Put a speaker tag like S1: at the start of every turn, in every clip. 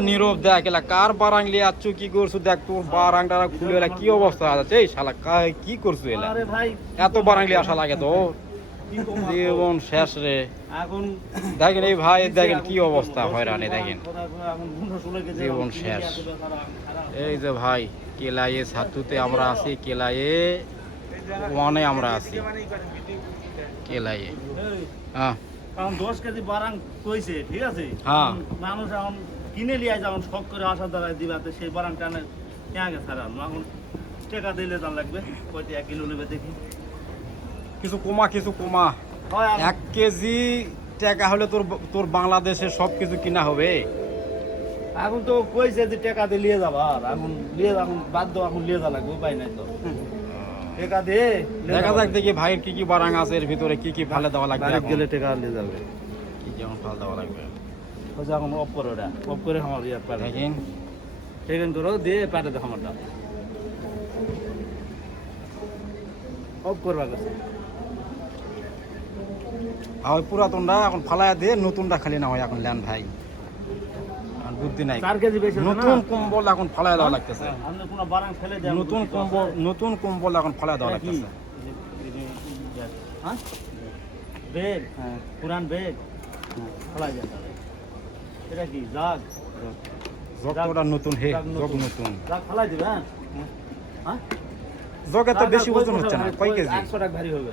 S1: নীরব দেখ এলা কার বারাং লিয়ে আছো কি করছ দেখ তোর বারাংটা খুলে এলা কি অবস্থা আছে? এই শালা কা- কি করছ এলা?
S2: আরে ভাই
S1: এত বারাং লিয়ে আসা লাগে তো। জীবন শেষ রে।
S2: এখন
S1: দেখেন এই ভাই দেখেন কি অবস্থা হয়রানি দেখেন। জীবন শেষ। এই যে ভাই কেলায়ে সাতুতে আমরা আছি কেলায়ে ওয়ানে আমরা আছি। কেলায়ে হ্যাঁ।
S2: কারণ দশ কেজি বারাং কইছে ঠিক আছে?
S1: হ্যাঁ।
S2: মানুষ এখন কিনে লিয়ে যখন শখ করে আসা দ্বারা দিবাতে সেই বারাং টানে কেন গেছে আর এখন টাকা দিলে দাম লাগবে কয়টি এক কিলো নেবে দেখি।
S1: কিছু কমা কিছু কমা। এক কেজি টাকা হলে তোর তোর বাংলাদেশে সব কিছু কিনা হবে?
S2: এখন তো কইছে যে টাকা দিয়ে লিয়ে যাবা আর এখন লিয়ে এখন বাধ্য এখন লিয়ে যা লাগবে উপায় নাই তো। টাকা লিয়ে
S1: দেখা। যাক দেখি ভাইয়ের কি কি বারাং আছে এর ভিতরে কি কি ফালে দেওয়া লাগবে
S2: গেলে টাকা নিয়ে যাবে।
S1: কি কি ফাল দেওয়া লাগবে?
S2: যে এখন অফ করে ওটা অফ করে আমার ইয়ার
S1: দেখেন
S2: সেখান করো দিয়ে পাঠে দেখো আমারটা অফ করবা গেছে।
S1: ওই পুরাতনটা এখন ফালায়া দিয়ে নতুনটা খালি না হয় এখন ল্যান ভাই। বুদ্ধি নাই।
S2: চার কেজি বেশি
S1: নতুন কম্বল এখন ফালায়া দেওয়া লাগতেছে।
S2: দেন
S1: নতুন কম্বল নতুন কম্বল এখন ফালায়া দেওয়া লাগতেছে।
S2: হ্যাঁ? বেগ হ্যাঁ। পুরান বেগ ফেলা যায়। এটা কি জাগ?
S1: জগ নতুন হে
S2: জগ
S1: নতুন।
S2: জাগ ফেলাই দিবে হ্যাঁ? হ্যাঁ?
S1: জগ এত বেশি ওজন হচ্ছে না কয় কেজি?
S2: একশো টাকা ভারী হবে।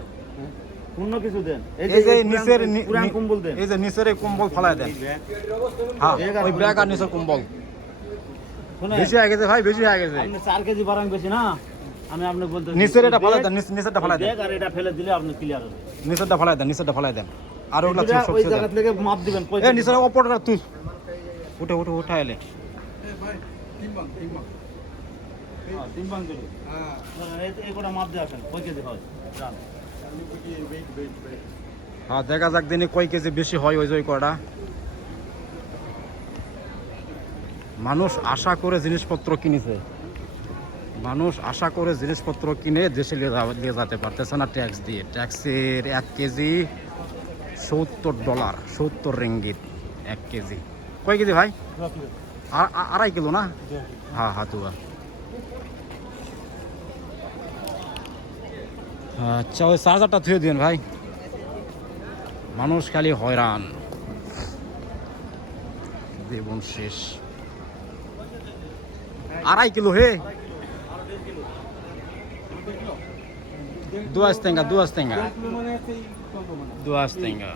S2: অন্য কিছু দেন।
S1: এই যে নিচের নি-
S2: পুরান কম্বল দেন।
S1: এই যে নিচের এই কম্বল ফালায় দেন। হ্যাঁ ওই ব্যাগ আর নিচের কম্বল। বেশি হয়ে গেছে ভাই বেশি হয়ে গেছে।
S2: আপনি চার কেজি বারাং বেশি না? আমি আপনি বলতে
S1: নিচের এটা দেন নিচেরটা ফালায় দেন।
S2: ব্যাগ আর এটা ফেলে দিলে আপনি ক্লিয়ার হবে।
S1: নিচেরটা দেন নিচেরটা দেন। আর ওগুলা
S2: ওই জায়গা থেকে মাপ দিবেন কই
S1: এ ওপরটা তুই। উঠে উঠে উঠে এলে
S2: হ্যাঁ, তিন পাং কিলো এই এই করে মাপ দিয়ে আসেন কই কেজি হয়? জান
S1: হ্যাঁ দেখা যাক দিনে কয় কেজি বেশি হয় ওই যে ওই কটা মানুষ আশা করে জিনিসপত্র কিনেছে। মানুষ আশা করে জিনিসপত্র কিনে দেশে নিয়ে যেতে পারতেছে না ট্যাক্স দিয়ে। ট্যাক্সের এক কেজি সত্তর ডলার, সত্তর রিঙ্গিত, এক কেজি। কয় কেজি ভাই? আড়াই কিলো না? হ্যাঁ হাতুয়া আচ্ছা ওই চার্জারটা ধুয়ে দিন ভাই। মানুষ খালি হয়রান। জীবন শেষ। আড়াই কিলো হে? দুয়াস তেঙ্গা দুয়াস তেঙ্গা দুয়াস তেঙ্গা